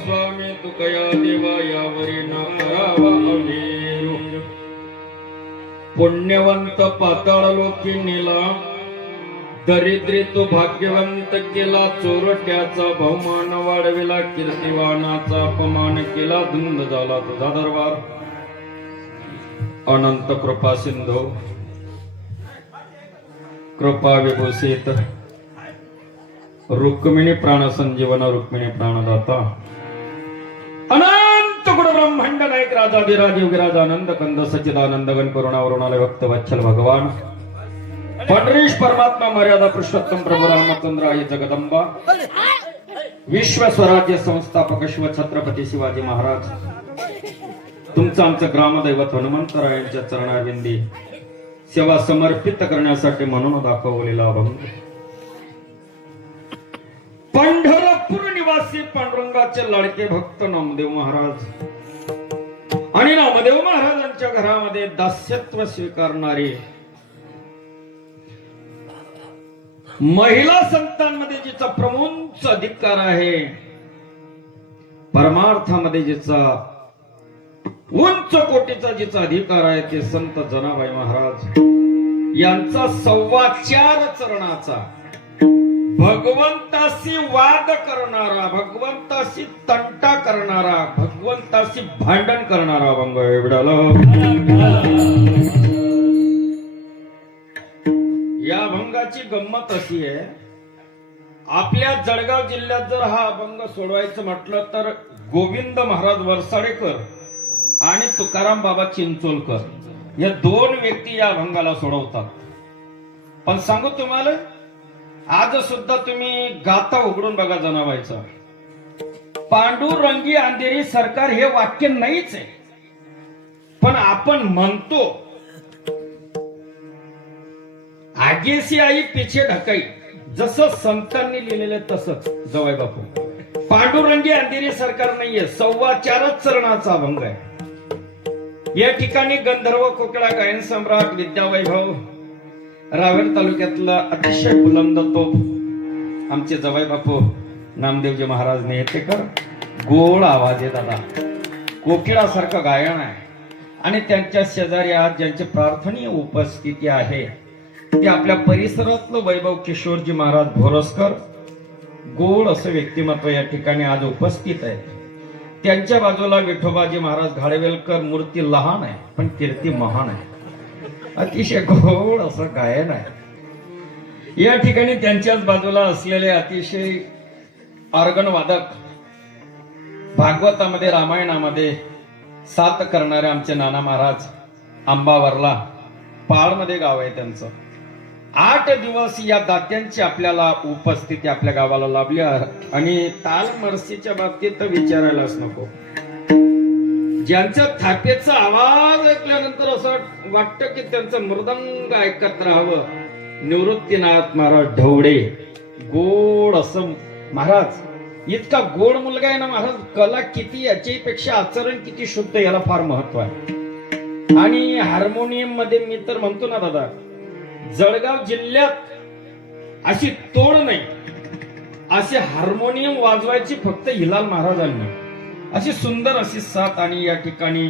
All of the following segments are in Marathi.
स्वामी तुकया देवा यावरी न करावा अवीरू. पुण्यवंत पाताळ लोकी नेला, दरिद्री तो भाग्यवंत केला. चोरट्याचा बहुमान वाढविला, कीर्तिवानाचा अपमान केला. धुंद झाला तुझा दरबार. अनंत कृपा सिंधू कृपा विभूषित रुक्मिणी प्राण संजीवन रुक्मिणी प्राणदाता अनंत गुण ब्रह्मांड नायक राजाधिराज योगीराज आनंद कंद सच्चिदानंद गण करुणावरुणालय भक्त वत्सल भगवान पंढरीश परमात्मा मर्यादा पुरुषोत्तम प्रभू रामचंद्र आई जगदंबा विश्व स्वराज्य संस्थापक शिव छत्रपती शिवाजी महाराज तुमचं आमचं ग्रामदैवत हनुमंतरायांच्या चरणारविंदी सेवा समर्पित करण्यासाठी म्हणून दाखवलेला अभंग. पंढरपूर निवासी पांडुरंगाचे लाडके भक्त नामदेव महाराज आणि नामदेव महाराजांच्या घरामध्ये दास्यत्व स्वीकारणारे महिला संतांमध्ये जिचा प्रमुख अधिकार आहे, परमार्थामध्ये जिचा उंच कोटीचा जिचा अधिकार आहे ते संत जनाबाई महाराज यांचा 4.25 चरणाचा भगवंताशी वाद करणारा, भगवंताशी तंटा करणारा, भगवंताशी भांडण करणारा अभंग एवढाला. या अभंगाची गंमत अशी आहे, आपल्या जळगाव जिल्ह्यात जर हा अभंग सोडवायचं म्हटलं तर गोविंद महाराज वरसाडेकर आणि तुकाराम बाबा चिंचोलकर या 2 व्यक्ती या अभंगाला सोडवतात. पण सांगू तुम्हाला, आज सुद्धा तुम्ही गाथा उघडून बघा जनाबाईचा, पांडुरंगी अंधेरी सरकार हे वाक्य नाहीच आहे, पण आपण म्हणतो आगेसी आई पिछे ढकाई, जसं संतांनी लिहिलेलं तसंच जवाई बापू. पांडुरंगी अंधेरी सरकार नाहीये, 4.25 चरणाचा अभंग आहे. या ठिकाणी गंधर्व कोकिळा गायन सम्राट विद्यावैभव रावेर तालुक्यातला अतिशय बुलंद तोप आमचे जवाई बापू नामदेवजी महाराज नेतेकर. गोड आवाज आहे दादा, कोकिळासारखं गायन आहे. आणि त्यांच्या शेजारी आज ज्यांची प्रार्थनीय उपस्थिती आहे ते आपल्या परिसरातलं वैभव किशोरजी महाराज भोरसकर. गोड असं व्यक्तिमत्व या ठिकाणी आज उपस्थित आहे. त्यांच्या बाजूला विठोबाजी महाराज घाडवेलकर. मूर्ती लहान आहे पण कीर्ती महान आहे. अतिशय गोड असं गायन आहे. या ठिकाणी त्यांच्याच बाजूला असलेले अतिशय ऑर्गन वादक, भागवतामध्ये रामायणामध्ये साथ करणारे आमचे नाना महाराज आंबावरला पाळमध्ये गाव आहे त्यांचं. 8 दिवस या दात्यांची आपल्याला उपस्थिती आपल्या गावाला लाभली. आणि ताल मर्सीच्या बाबतीत तर विचारायलाच नको. ज्यांच्या थापेचा आवाज ऐकल्यानंतर असं वाटतं की त्यांचं मृदंग ऐकत राहावं. निवृत्तीनाथ महाराज ढवळे. गोड असं महाराज, इतका गोड मुलगा आहे ना महाराज. कला किती, याच्यापेक्षा आचरण किती शुद्ध, याला फार महत्व आहे. आणि हार्मोनियम मध्ये मी तर म्हणतो ना दादा, जळगाव जिल्ह्यात अशी तोड नाही, असे हार्मोनियम वाजवायची फक्त हिलाल महाराजांनी. अशी सुंदर अशी साथ. आणि या ठिकाणी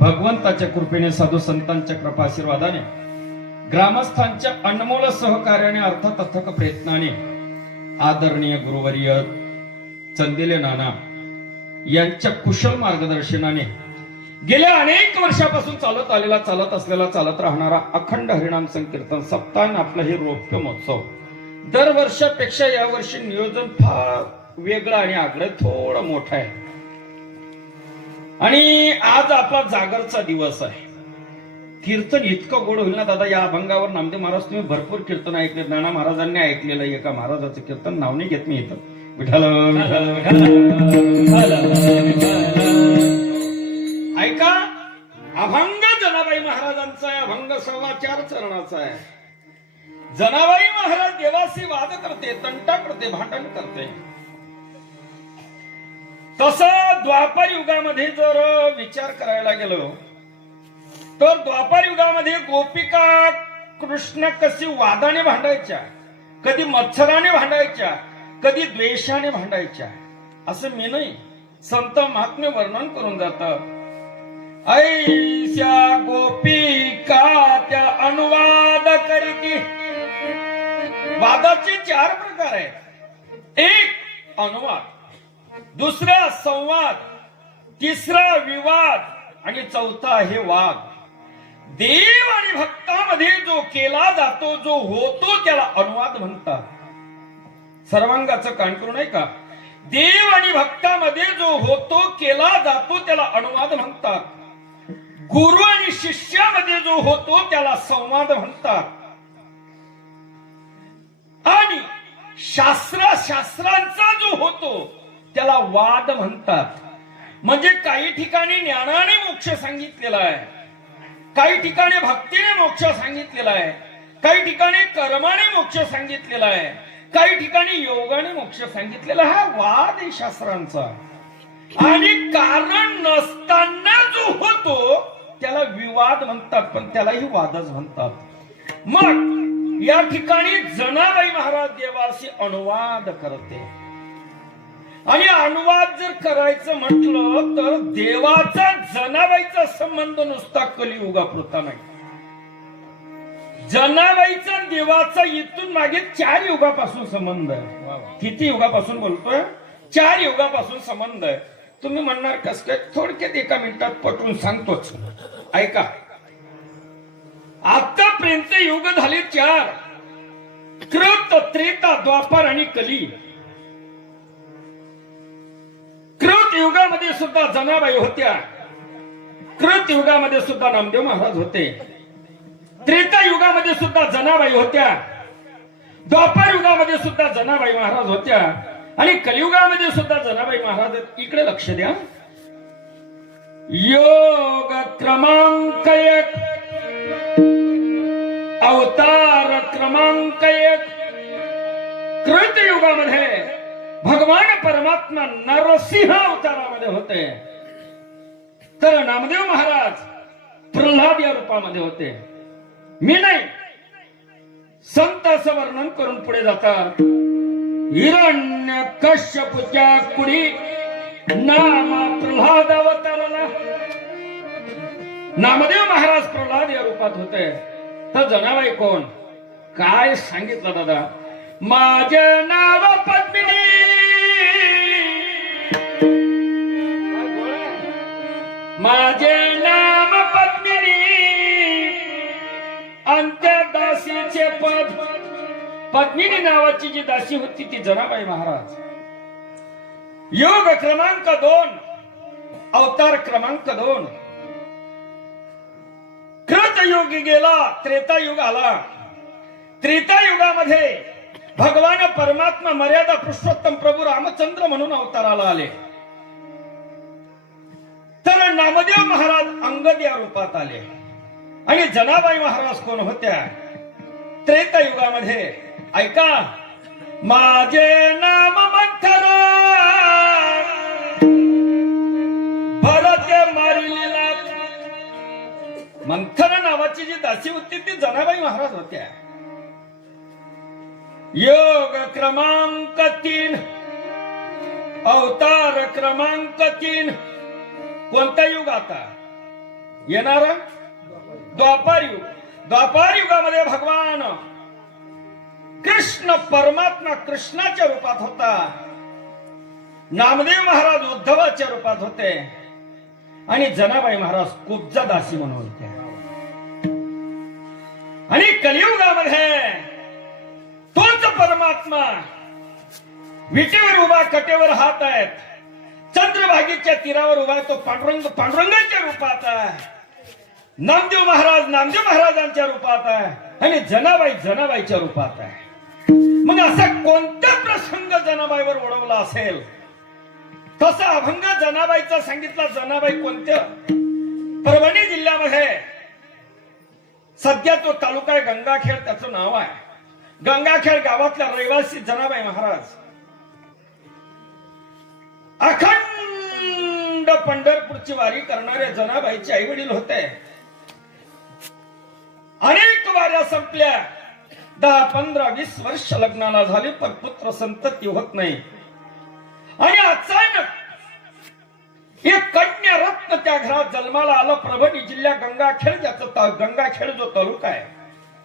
भगवंताच्या कृपेने, साधू संतांच्या कृपा आशीर्वादाने, ग्रामस्थांच्या अनमोल सहकार्याने, अर्थात अथक प्रयत्नाने, आदरणीय गुरुवर्य चंदिले नाना यांच्या कुशल मार्गदर्शनाने गेल्या अनेक वर्षापासून चालत आलेला, चालत असलेला, चालत राहणारा अखंड हरिनाम संकीर्तन सप्ताह आपलं हे रौप्य महोत्सव दरवर्षापेक्षा यावर्षी नियोजन फार वेगळं आणि आगळं थोडं मोठं आहे. आणि आज आपला जागरचा दिवस आहे. कीर्तन इतकं गोड होईल ना दादा. या अभंगावर नामदेव महाराज तुम्ही भरपूर कीर्तन ऐकले. नाना महाराजांनी ऐकलेलं एका महाराजाचं कीर्तन, नाव नाही घेत मी इथं. विठ्ठल ऐका, अभंग जनाबाई महाराजांचा आहे. अभंग 4.25 चरणाचा आहे. जनाबाई महाराज देवाशी वाद करते, तंटा करते, भांडण करते. तसं द्वापार युगामध्ये जर विचार करायला गेलो तर द्वापार युगामध्ये गोपिका कृष्ण कशी वादाने भांडायच्या, कधी मत्सराने भांडायच्या, कधी द्वेषाने भांडायच्या असं मी नाही. संत महात्म्य वर्णन करून जातात. ऐस्या गोपिका त्या अनुवाद करीती. वादाचे 4 प्रकार आहेत. एक अनुवाद, दुसरा संवाद, तिसरा विवाद आणि चौथा आहे वाद. देव आणि भक्तामध्ये जो केला जातो, जो होतो, त्याला अनुवाद म्हणतात. सर्वांगाचं कान करू नये का? देव आणि भक्तामध्ये जो होतो, केला जातो, त्याला अनुवाद म्हणतात. गुरु आणि शिष्यामध्ये जो होतो, त्याला संवाद म्हणतात. आणि शास्त्रांचा जो होतो, त्याला वाद म्हणतात. म्हणजे काही ठिकाणी ज्ञानाने मोक्ष सांगितलेला आहे, काही ठिकाणी भक्तीने मोक्ष सांगितलेला आहे, काही ठिकाणी कर्माने मोक्ष सांगितलेला आहे, काही ठिकाणी योगाने मोक्ष सांगितलेला. हा वाद आहे शास्त्रांचा. आणि कारण नसताना जो होतो त्याला विवाद म्हणतात, पण त्यालाही वादच म्हणतात. मग या ठिकाणी जनाबाई महाराज देवाशी अनुवाद करते. आणि अनुवाद जर करायचं म्हटलं तर देवाचा जनाबाईचा संबंध नुसता कलियुगापुरता नाही. जनाबाईचा देवाचा इथून मागे 4 युगापासून संबंध आहे. किती युगापासून बोलतोय? 4 युगापासून संबंध आहे. तुम्ही म्हणणार कस काय? थोडक्यात एका मिनिटात पटवून सांगतोच, ऐका. आतापर्यंत युग झाले 4. कृत, त्रेता, द्वापार आणि कली. कृत युगामध्ये सुद्धा जनाबाई होत्या. कृत युगामध्ये सुद्धा नामदेव महाराज होते. त्रेता युगामध्ये सुद्धा जनाबाई होत्या. द्वापार युगामध्ये सुद्धा जनाबाई महाराज होत्या. आणि कलियुगामध्ये सुद्धा जनाबाई महाराज. इकडे लक्ष द्या. योग क्रमांक 1, अवतार क्रमांक 1. कृत युगामध्ये भगवान परमात्मा नरसिंह अवतारामध्ये होते, तर नामदेव महाराज प्रल्हाद या रूपामध्ये होते. मी नाही, संत असं वर्णन करून पुढे जातात. हिरण्य कश्यपूच्या कुडी नाम प्रल्हाद अवताराला. नामदेव महाराज प्रल्हाद या रूपात होते. तर जनाबाई कोण? काय सांगितलं दादा? माझे नाव पद्मिनी, माझे नाम पद्मिनी, अंत्य दासीचे पद. पद्मिनी नावाची जी दासी होती ती जनाबाई महाराज. योग क्रमांक 2, अवतार क्रमांक 2. कृत युग गेला, त्रेता युग आला. त्रेता युगामध्ये भगवान परमात्मा मर्यादा पुरुषोत्तम प्रभू रामचंद्र म्हणून अवताराला आले. तर नामदेव महाराज अंगद या रूपात आले. आणि जनाबाई महाराज कोण होत्या? त्रेता युगामध्ये. ऐका. माझे नाम मंथरा, भरते मारिलेला. मंथरा नावाची जी दासी होती ती जनाबाई महाराज होत्या. योग क्रमांक 3, अवतार क्रमांक 3. कोणता युग आता येणार? द्वापार युग. द्वापार युगामध्ये भगवान कृष्ण परमात्मा कृष्णाच्या रूपात होता. नामदेव महाराज उद्धवाच्या रूपात होते. आणि जनाबाई महाराज कुब्जा दासी म्हणून होत्या. आणि कलियुगामध्ये तोच परमात्मा विटेवर उभा, कटेवर हात आहेत, चंद्रभागेच्या तीरावर उभा. तो पांडुरंग पांडुरंगाच्या रूपात आहे. नामदेव महाराजांच्या रूपात आहे. आणि जनाबाई जनाबाईच्या रूपात आहे. मग असा कोणता प्रसंग जनाबाईवर ओढवला असेल? तसा अभंग जनाबाईचा सांगितला. जनाबाई कोणत्या? परभणी जिल्ह्यामध्ये सध्या तो तालुका आहे गंगाखेड, त्याचं नाव आहे. गंगाखेड गावातल्या रहिवासी जनाबाई महाराज अखंड पंढरपूरची वारी करणारे जनाबाईचे आई वडील होते. अनेक वाऱ्या संपल्या. 10, 15, 20 वर्ष लग्नाला झाले पण पुत्र संतती होत नाही. आणि अचानक एक कन्या रत्न त्या घरात जन्माला आलं. परभणी जिल्हा गंगाखेड, ज्याचा गंगाखेड जो तालुका आहे,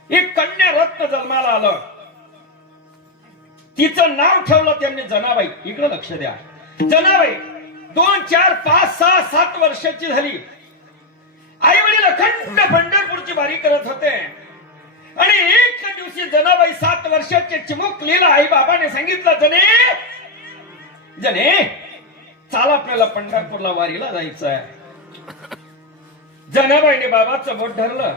एक कन्या रत्न जन्माला आलं. तिचं नाव ठेवलं त्यांनी जनाबाई. इकडे लक्ष द्या. जनाबाई 2, 4, 5, 6, 7 वर्षाची झाली. आई वडील अखंड पंढरपूरची वारी करत होते. आणि एक दिवशी जनाबाई 7 वर्षाचे चिमुकलीला आई बाबाने सांगितलं, जने चाल आपल्याला पंढरपूरला वारीला जायचं आहे. जनाबाईने बाबाचं बोट धरलं.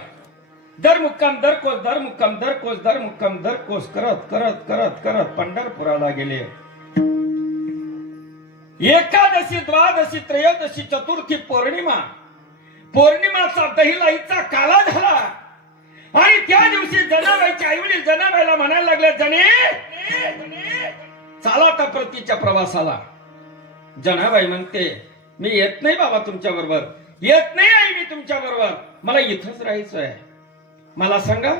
दर मुक्काम दर कोस, दर मुक्काम दर कोस, दर मुक्काम दर कोस करत करत करत करत पंढरपुराला गेले. एकादशी, द्वादशी, त्रयोदशी, चतुर्थी, पौर्णिमाचा दहिलाईचा काला झाला. आणि त्या दिवशी जनाबाईचे आई वडील जनाबाईला म्हणायला लागले, जने चाला आता परतीच्या प्रवासाला. जनाबाई म्हणते, मी येत नाही बाबा तुमच्या बरोबर, येत नाही आई मी तुमच्या बरोबर, मला इथंच राहायचं आहे. मला सांगा,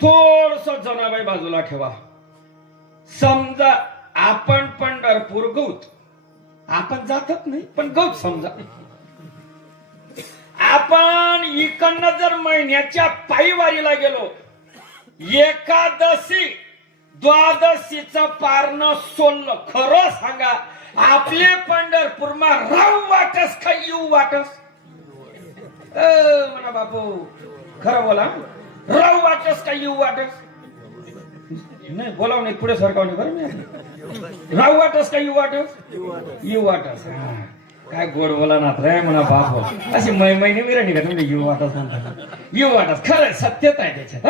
थोडस जनाबाई बाजूला ठेवा. समजा आपण पंढरपूर गौत, आपण जातच नाही पण गौत समजा, आपण इकडनं जर महिन्याच्या पायीवारीला गेलो, एकादशी द्वादशीचं पारणं सोडलं, खरं सांगा आपले पंढरपूर मा राहू वाटस का येऊ वाटस? म्हणा बापू, खरं बोला, राहू वाटस का येऊ वाटस? नाही बोलाव नाही, पुढे सरकावणे बरं मी. राहू वाटस का येऊ वाटस? येऊ वाटस. काय गोड बोला ना रे म्हणा बाप. अशी महिने विरणी का तुम्ही येऊ वाटस म्हणता? येऊ वाटस, खरं सत्यता आहे त्याच्यात.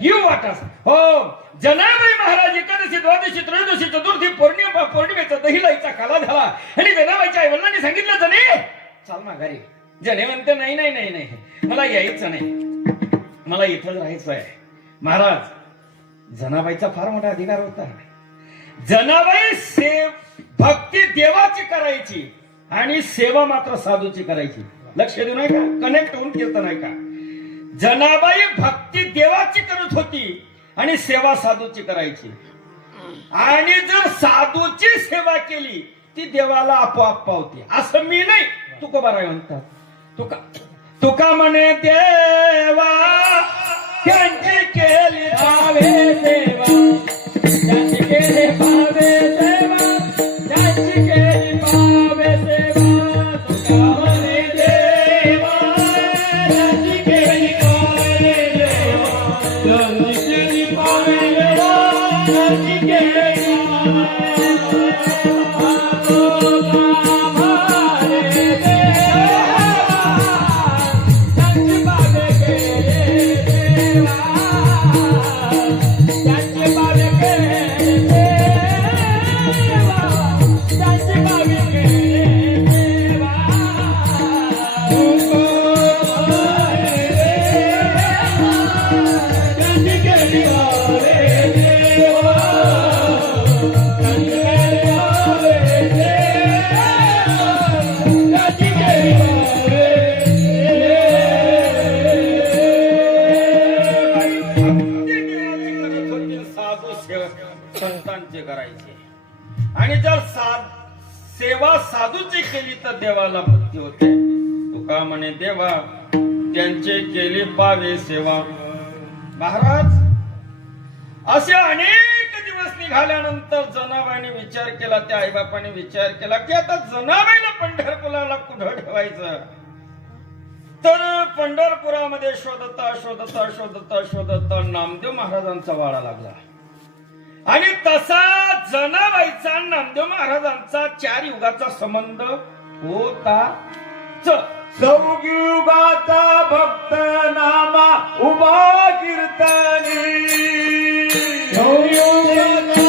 येऊ वाटस. हो, जनाबाई महाराज एकादशी, द्वादशी, त्रयोदशी, चतुर्थी, पौर्णिमेचा दहिलाईचा काला झाला. आणि जनाबाईच्या आई वडिलांनी सांगितलं, जने चाल ना घरी. जने म्हणते, नाही नाही नाही नाही, मला यायचं नाही, मला इथंच राहायचं आहे. महाराज, जनाबाईचा फार मोठा अधिकार होता. जनाबाई भक्ती देवाची करायची आणि सेवा मात्र साधूची करायची. लक्ष देऊ नये का? कनेक्ट होऊन कीर्तन आहे का? जनाबाई भक्ती देवाची करत होती आणि सेवा साधूची करायची. आणि जर साधूची सेवा केली ती देवाला आपोआप पावते. असं मी नाही, तुकोबाराय म्हणतात. तुका म्हणे देवा त्यांची केली भावे देवा, त्यांची केली भावे देवा, त्यांची केली भावे देवा. तुका म्हणे देवा त्यांची केली भावे देवा, त्यांची केली भावे देवा, त्यांची केली संतांचे करायचे. आणि जर सेवा साधूची केली तर देवाला भक्ती होते. तुका म्हणे देवा त्यांचे केली पावे सेवा. महाराज, असे अनेक दिवस निघाल्यानंतर जनाबाईने विचार केला, त्या आईबापाने विचार केला की आता जनाबाईला पंढरपुराला कुठं ठेवायचं. तर पंढरपुरामध्ये शोधता शोधता शोधता शोधता नामदेव महाराजांचा वाडा लागला. आणि तसा जनाबाईचा नामदेव महाराजांचा 4 युगाचा संबंध होता. युगाचा भक्त नामा उभा कीर्तनी, युगाचा